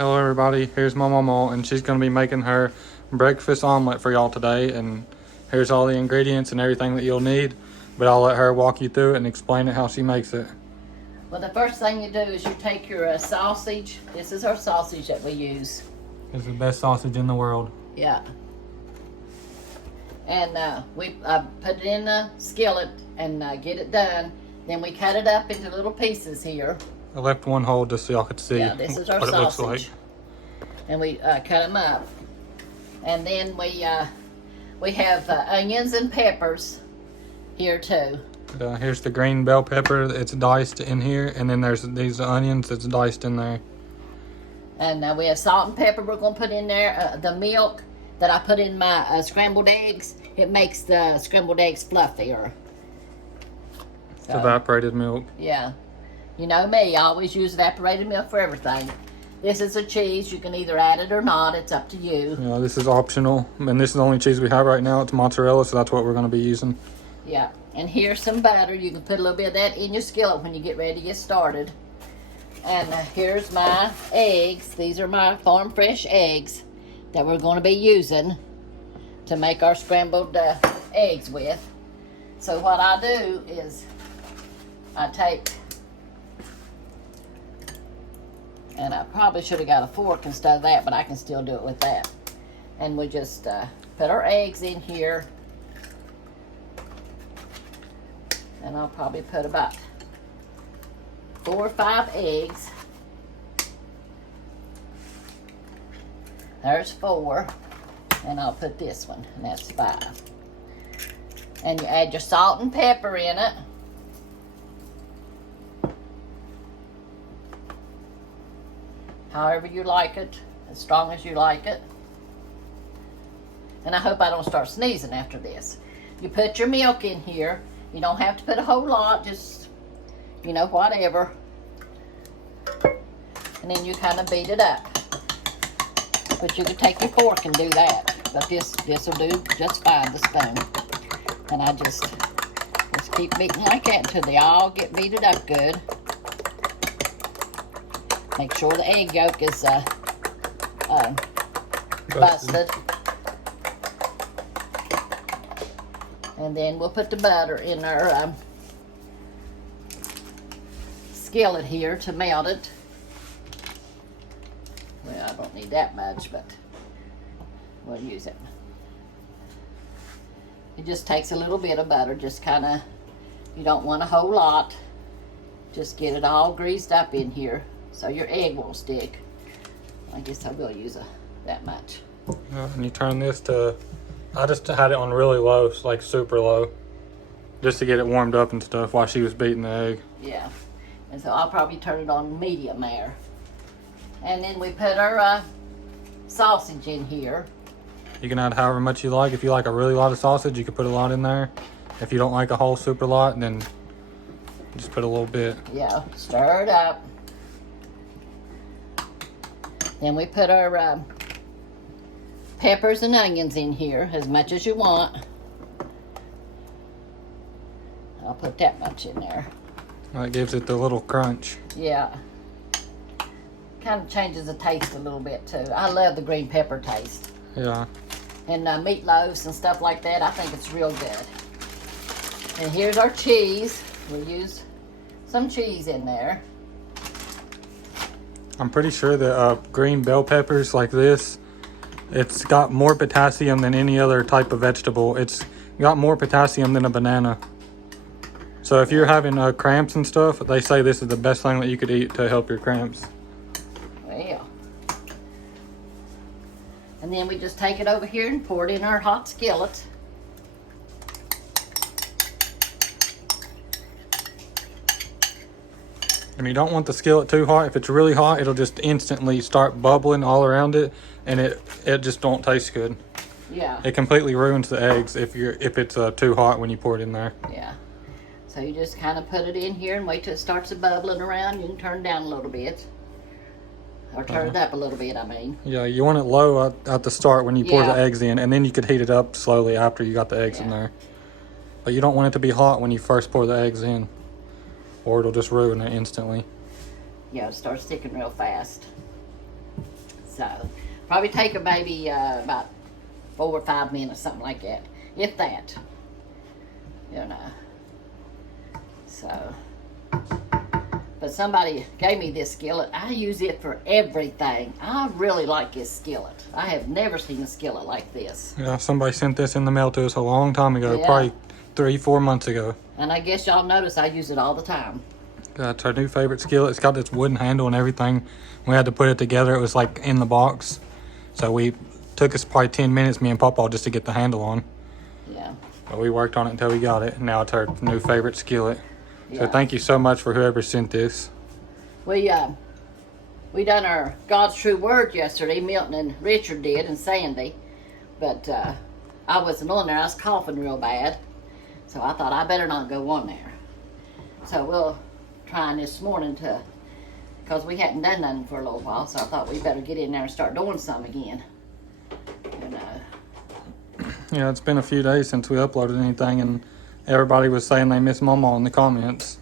Hello everybody, here's my mama and she's going to be making her breakfast omelet for y'all today, and here's all the ingredients and everything that you'll need, but I'll let her walk you through it and explain it how she makes it. Well, the first thing you do is you take your sausage. This is our sausage that we use. It's the best sausage in the world. Yeah. And we put it in the skillet and get it done. Then we cut it up into little pieces here. I left one hole just so y'all could see Yeah, this is our what it looks sausage. like. And we cut them up. And then we have onions and peppers here too. Here's the green bell pepper, it's diced in here, and then there's these onions that's diced in there. And we have salt and pepper we're going to put in there. The milk that I put in my scrambled eggs, it makes the scrambled eggs fluffier. It's evaporated milk. Yeah. You know me, I always use evaporated milk for everything. This is a cheese. You can either add it or not. It's up to you. Yeah, this is optional, and this is the only cheese we have right now. It's mozzarella, so that's what we're going to be using. Yeah. And here's some butter. You can put a little bit of that in your skillet when you get ready to get started. And here's my eggs. These are my farm fresh eggs that we're going to be using to make our scrambled eggs with. So what I do is I take, and I probably should have got a fork instead of that, but I can still do it with that. And we just put our eggs in here. And I'll probably put about 4 or 5 eggs. There's 4. And I'll put this one, and that's 5. And you add your salt and pepper in it. However you like it, as strong as you like it. And I hope I don't start sneezing after this. You put your milk in here. You don't have to put a whole lot, just, you know, whatever. And then you kind of beat it up. But you can take your fork and do that. But this will do just fine, the spoon. And I just keep beating like that until they all get beaten up good. Make sure the egg yolk is busted. And then we'll put the butter in our skillet here to melt it. Well, I don't need that much, but we'll use it. It just takes a little bit of butter, just kind of, you don't want a whole lot. Just get it all greased up in here so your egg won't stick. I guess I will use that much. And you turn this to, I just had it on really low, like super low, just to get it warmed up and stuff while she was beating the egg. Yeah, and so I'll probably turn it on medium there. And then we put our sausage in here. You can add however much you like. If you like a really lot of sausage, you can put a lot in there. If you don't like a whole super lot, then just put a little bit. Yeah, stir it up. Then we put our peppers and onions in here, as much as you want. I'll put that much in there. That gives it the little crunch. Yeah. Kind of changes the taste a little bit too. I love the green pepper taste. Yeah. And meatloaves and stuff like that, I think it's real good. And here's our cheese. We'll use some cheese in there. I'm pretty sure that green bell peppers like this, it's got more potassium than any other type of vegetable. It's got more potassium than a banana. So if you're having cramps and stuff, they say this is the best thing that you could eat to help your cramps. Well. And then we just take it over here and pour it in our hot skillet. And you don't want the skillet too hot. If it's really hot, it'll just instantly start bubbling all around it, and it just don't taste good. Yeah. It completely ruins the eggs if it's too hot when you pour it in there. Yeah. So you just kind of put it in here and wait till it starts bubbling around. You can turn it down a little bit. Or turn it up a little bit, I mean. Yeah, you want it low at the start when you pour Yeah. the eggs in, and then you could heat it up slowly after you got the eggs in there. But you don't want it to be hot when you first pour the eggs in, or it'll just ruin it instantly. Yeah, it'll start sticking real fast. So probably take her maybe about 4 or 5 minutes, something like that, if that. You know. So, but somebody gave me this skillet. I use it for everything. I really like this skillet. I have never seen a skillet like this. Yeah, somebody sent this in the mail to us a long time ago, Yeah. probably 3-4 months ago. And I guess y'all notice I use it all the time. That's our new favorite skillet. It's got this wooden handle and everything. We had to put it together. It was like in the box. So we took us probably 10 minutes, me and Papa, just to get the handle on. Yeah. But we worked on it until we got it. Now it's our new favorite skillet. So Yeah. thank you so much for whoever sent this. We done our God's True Word yesterday. Milton and Richard did, and Sandy. But I wasn't on there. I was coughing real bad. So I thought I better not go on there. So we'll try this morning because we hadn't done nothing for a little while. So I thought we better get in there and start doing some again. You know. Yeah, it's been a few days since we uploaded anything, and everybody was saying they miss Mama in the comments.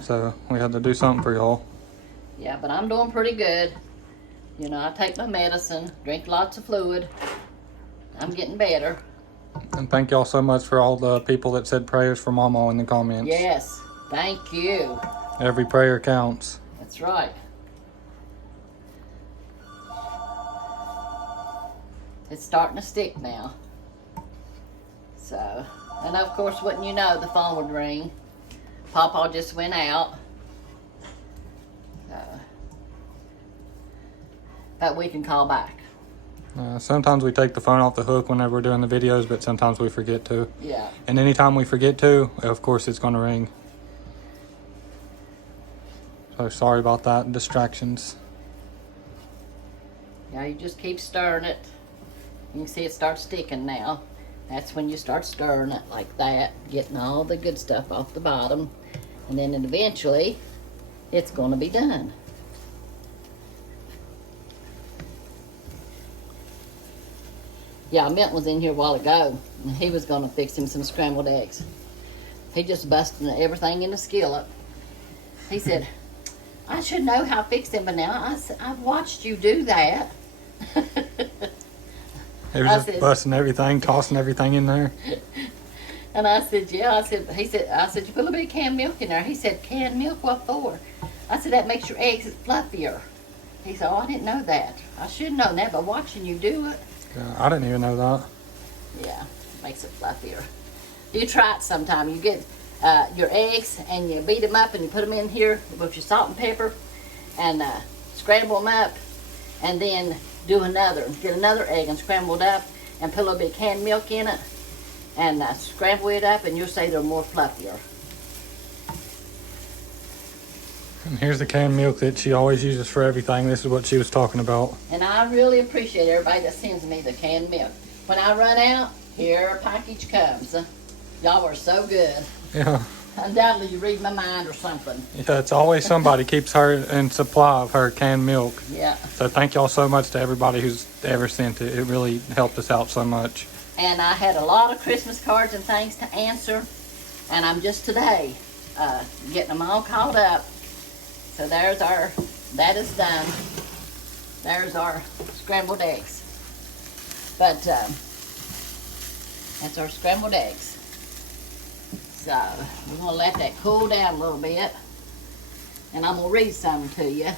So we had to do something for y'all. Yeah, but I'm doing pretty good. You know, I take my medicine, drink lots of fluid. I'm getting better. And thank y'all so much for all the people that said prayers for Mama in the comments. Yes, thank you. Every prayer counts. That's right. It's starting to stick now. So, and of course, wouldn't you know, the phone would ring. Papa just went out. But we can call back. Sometimes we take the phone off the hook whenever we're doing the videos, but sometimes we forget to. Yeah. And anytime we forget to, of course it's going to ring. So sorry about that, distractions. Yeah, you just keep stirring it. You can see it starts sticking now. That's when you start stirring it like that, getting all the good stuff off the bottom. And then eventually, it's going to be done. Yeah, Milton was in here a while ago, and he was going to fix him some scrambled eggs. He just busted everything in the skillet. He said, I should know how to fix them, but now I've watched you do that. He was just busting everything, tossing everything in there. And I said, yeah. I said, you put a little bit of canned milk in there. He said, canned milk, what for? I said, that makes your eggs fluffier. He said, oh, I didn't know that. I should have known that by watching you do it. Yeah, I didn't even know that. Yeah, it makes it fluffier. You try it sometime. You get your eggs and you beat them up and you put them in here with your salt and pepper and scramble them up, and then get another egg and scramble it up and put a little bit of canned milk in it and scramble it up, and you'll say they're more fluffier. And here's the canned milk that she always uses for everything. This is what she was talking about. And I really appreciate everybody that sends me the canned milk. When I run out, here a package comes. Y'all are so good. Yeah. Undoubtedly you read my mind or something. Yeah, it's always somebody keeps her in supply of her canned milk. Yeah. So thank y'all so much to everybody who's ever sent it. It really helped us out so much. And I had a lot of Christmas cards and things to answer. And I'm just today getting them all caught up. So that is done. There's our scrambled eggs. But that's our scrambled eggs. So we're gonna let that cool down a little bit. And I'm gonna read something to you.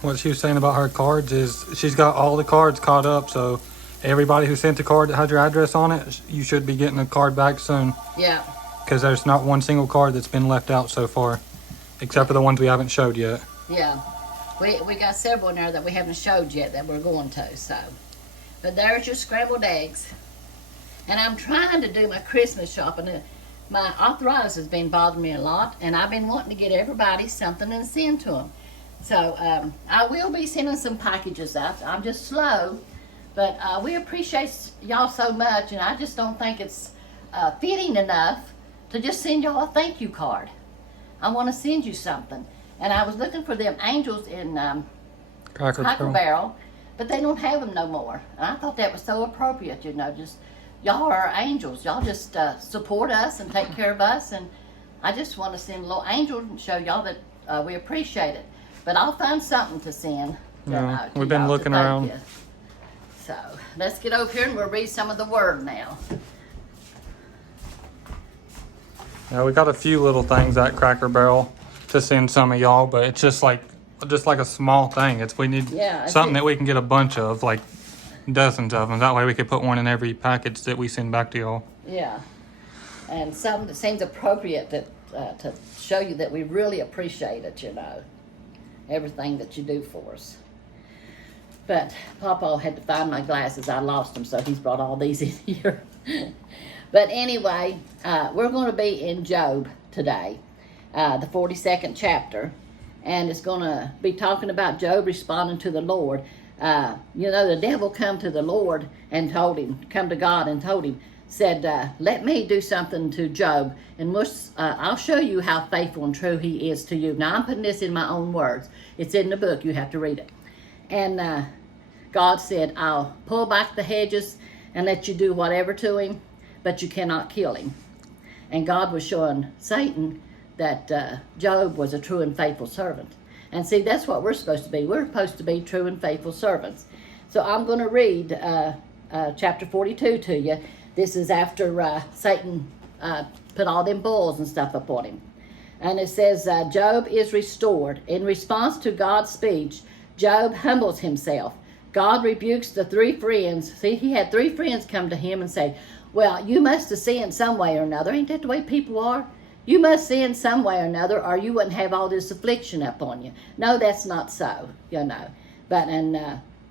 What she was saying about her cards is she's got all the cards caught up. So everybody who sent a card that had your address on it, you should be getting a card back soon. Yeah. Because there's not one single card that's been left out so far. Except for the ones we haven't showed yet. Yeah. We got several in there that we haven't showed yet that we're going to, so. But there's your scrambled eggs. And I'm trying to do my Christmas shopping. My arthritis has been bothering me a lot, and I've been wanting to get everybody something and send to them. So I will be sending some packages out. I'm just slow, but we appreciate y'all so much, and I just don't think it's fitting enough to just send y'all a thank you card. I want to send you something. And I was looking for them angels in Cracker Barrel, but they don't have them no more. And I thought that was so appropriate, you know, just y'all are our angels. Y'all just support us and take care of us. And I just want to send a little angel and show y'all that we appreciate it. But I'll find something to send. Yeah, to we've been y'all to looking thank around. you. So let's get over here and we'll read some of the word now. Yeah, we got a few little things at Cracker Barrel to send some of y'all, but it's just like a small thing. We need Yeah, something that we can get a bunch of, like dozens of them. That way we could put one in every package that we send back to y'all. Yeah, and some that seems appropriate to show you that we really appreciate it, everything that you do for us. But Papa had to find my glasses. I lost them, so he's brought all these in here. But anyway, we're going to be in Job today, the 42nd chapter, and it's going to be talking about Job responding to the Lord. The devil come to the Lord and come to God and told him, said, let me do something to Job, and I'll show you how faithful and true he is to you. Now, I'm putting this in my own words. It's in the book. You have to read it. And God said, I'll pull back the hedges and let you do whatever to him, but you cannot kill him. And God was showing Satan that Job was a true and faithful servant. And see, that's what we're supposed to be. We're supposed to be true and faithful servants. So I'm going to read chapter 42 to you. This is after Satan put all them bulls and stuff upon him. And it says, Job is restored. In response to God's speech, Job humbles himself. God rebukes the three friends. See, he had three friends come to him and say, well, you must have sinned some way or another. Ain't that the way people are? You must sin some way or another, or you wouldn't have all this affliction upon you. No, that's not so, But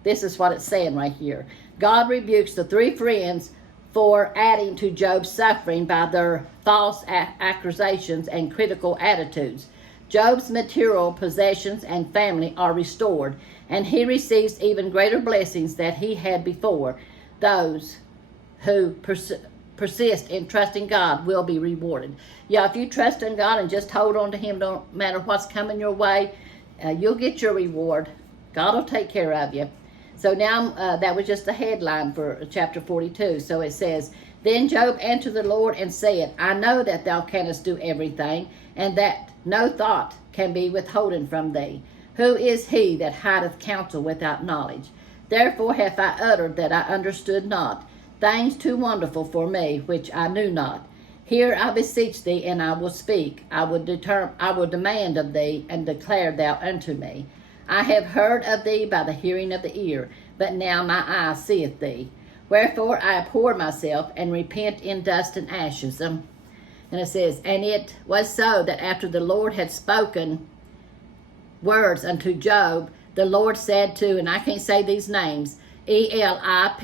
this is what it's saying right here. God rebukes the three friends for adding to Job's suffering by their false accusations and critical attitudes. Job's material possessions and family are restored, and he receives even greater blessings than he had before. Those who persist in trusting God will be rewarded. Yeah, if you trust in God and just hold on to him, don't matter what's coming your way, you'll get your reward. God will take care of you. So now that was just the headline for chapter 42. So it says, Then Job answered the Lord and said, I know that thou canst do everything, and that no thought can be withholden from thee. Who is he that hideth counsel without knowledge? Therefore hath I uttered that I understood not, things too wonderful for me, which I knew not. Here I beseech thee, and I will speak. I will demand of thee, and declare thou unto me. I have heard of thee by the hearing of the ear, but now my eye seeth thee. Wherefore I abhor myself, and repent in dust and ashes. And it says, And it was so that after the Lord had spoken words unto Job, the Lord said to, and I can't say these names, Eliphaz,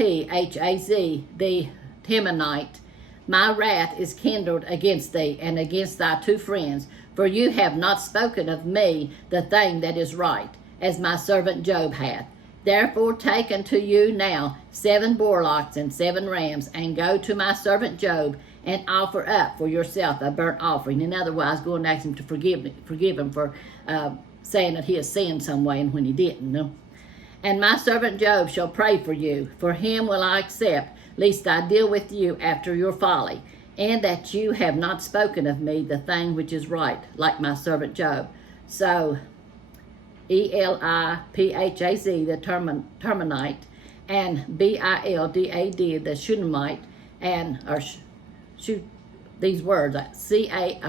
the Temanite, My wrath is kindled against thee and against thy two friends, for you have not spoken of me the thing that is right, as my servant Job hath. Therefore take unto you now 7 borlocks and 7 rams, and go to my servant Job, and offer up for yourself a burnt offering. And otherwise, go and ask him to forgive him for saying that he has sinned some way, and when he didn't. No? And my servant Job shall pray for you. For him will I accept, lest I deal with you after your folly, and that you have not spoken of me the thing which is right, like my servant Job. So Eliphaz, the Temanite, and Bildad, the Shunammite, and these words, Shuhite,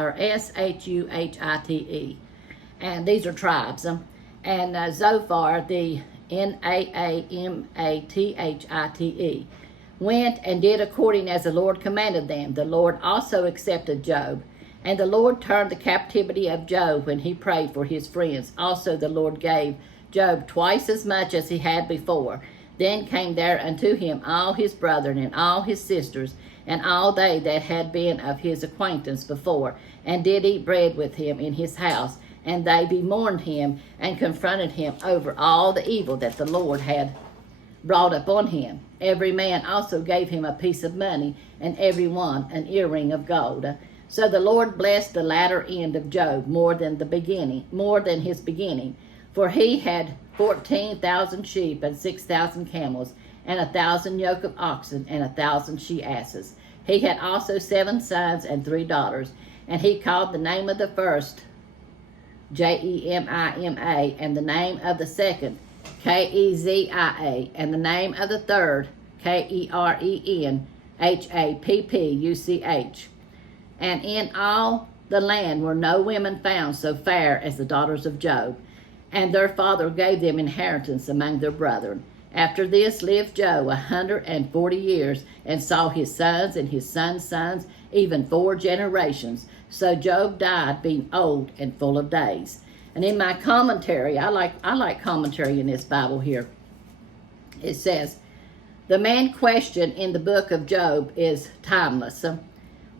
and these are tribes, and Zophar, the Naamathite, went and did according as the Lord commanded them. The Lord also accepted Job. And the Lord turned the captivity of Job when he prayed for his friends. Also the Lord gave Job twice as much as he had before. Then came there unto him all his brethren and all his sisters, and all they that had been of his acquaintance before, and did eat bread with him in his house. And they bemourned him, and confronted him over all the evil that the Lord had brought upon him. Every man also gave him a piece of money, and every one an earring of gold. So the Lord blessed the latter end of Job more than his beginning. For he had 14,000 sheep and 6,000 camels, and 1,000 yoke of oxen, and 1,000 she-asses. He had also 7 sons and 3 daughters, and he called the name of the first Jemima, and the name of the second Kezia, and the name of the third, Kerenhappuch. And in all the land were no women found so fair as the daughters of Job, and their father gave them inheritance among their brethren. After this lived Job 140 years, and saw his sons and his sons' sons, even 4 generations. So Job died, being old and full of days. And in my commentary, I like commentary in this Bible here. It says, the main question in the book of Job is timeless.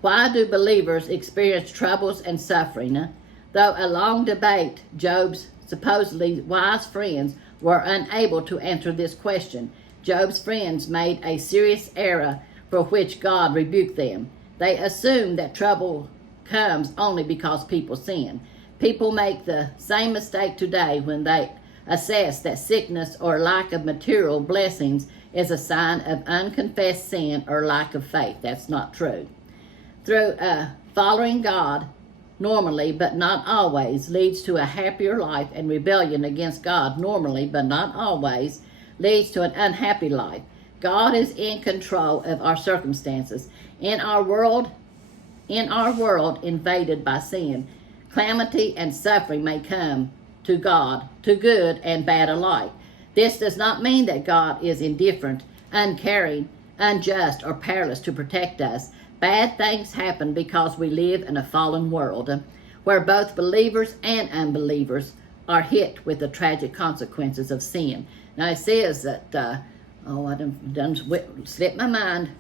Why do believers experience troubles and suffering? Though a long debate, Job's supposedly wise friends were unable to answer this question. Job's friends made a serious error for which God rebuked them. They assume that trouble comes only because people sin. People make the same mistake today when they assess that sickness or lack of material blessings is a sign of unconfessed sin or lack of faith. That's not true. Through following God normally but not always leads to a happier life, and rebellion against God normally but not always leads to an unhappy life. God is in control of our circumstances. In our world invaded by sin, calamity and suffering may come to God, to good and bad alike. This does not mean that God is indifferent, uncaring, unjust, or powerless to protect us. Bad things happen because we live in a fallen world where both believers and unbelievers are hit with the tragic consequences of sin. Now it says that, I done slipped my mind.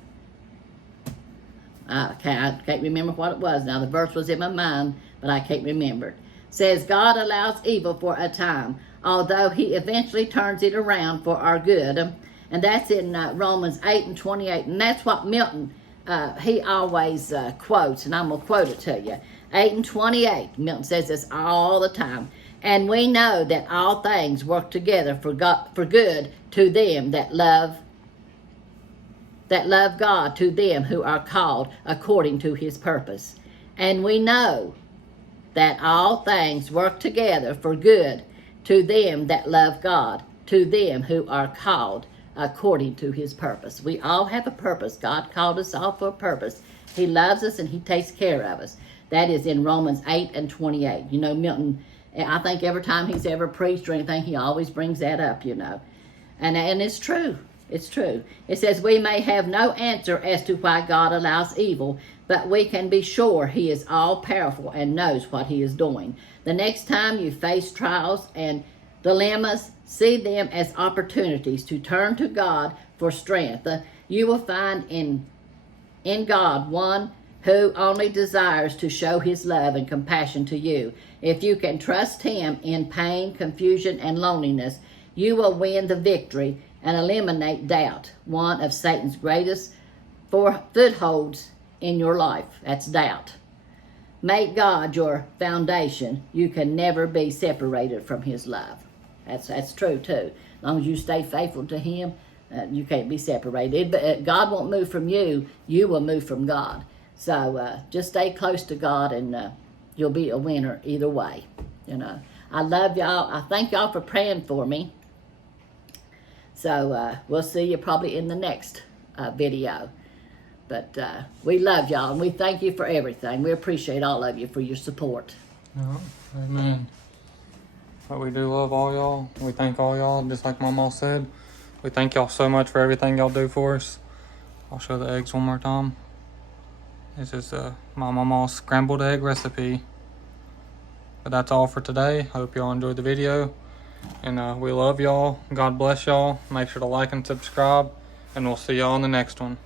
I can't remember what it was. Now the verse was in my mind, but I can't remember it. It says, God allows evil for a time, although he eventually turns it around for our good. And that's in Romans 8:28. And that's what Milton, he always quotes, and I'm going to quote it to you. 8:28, Milton says this all the time. And we know that all things work together for good to them that love God, to them who are called according to his purpose. And we know that all things work together for good to them that love God, to them who are called according to his purpose. We all have a purpose. God called us all for a purpose. He loves us and he takes care of us. That is in Romans 8:28. You know, Milton, I think every time he's ever preached or anything, he always brings that up, you know. And it's true. It's true. It says we may have no answer as to why God allows evil, but we can be sure he is all-powerful and knows what he is doing. The next time you face trials and dilemmas, see them as opportunities to turn to God for strength. You will find in God one who only desires to show his love and compassion to you. If you can trust him in pain, confusion, and loneliness, you will win the victory and eliminate doubt, one of Satan's greatest footholds in your life. That's doubt. Make God your foundation. You can never be separated from his love. That's true too. As long as you stay faithful to him, you can't be separated. But God won't move from you. You will move from God. So just stay close to God, and you'll be a winner either way. You know, I love y'all. I thank y'all for praying for me. So we'll see you probably in the next video. But we love y'all, and we thank you for everything. We appreciate all of you for your support. Yeah, amen. But we do love all y'all. We thank all y'all, just like Mama said. We thank y'all so much for everything y'all do for us. I'll show the eggs one more time. This is my Mama's scrambled egg recipe. But that's all for today. Hope y'all enjoyed the video. And we love y'all. God bless y'all. Make sure to like and subscribe. And we'll see y'all in the next one.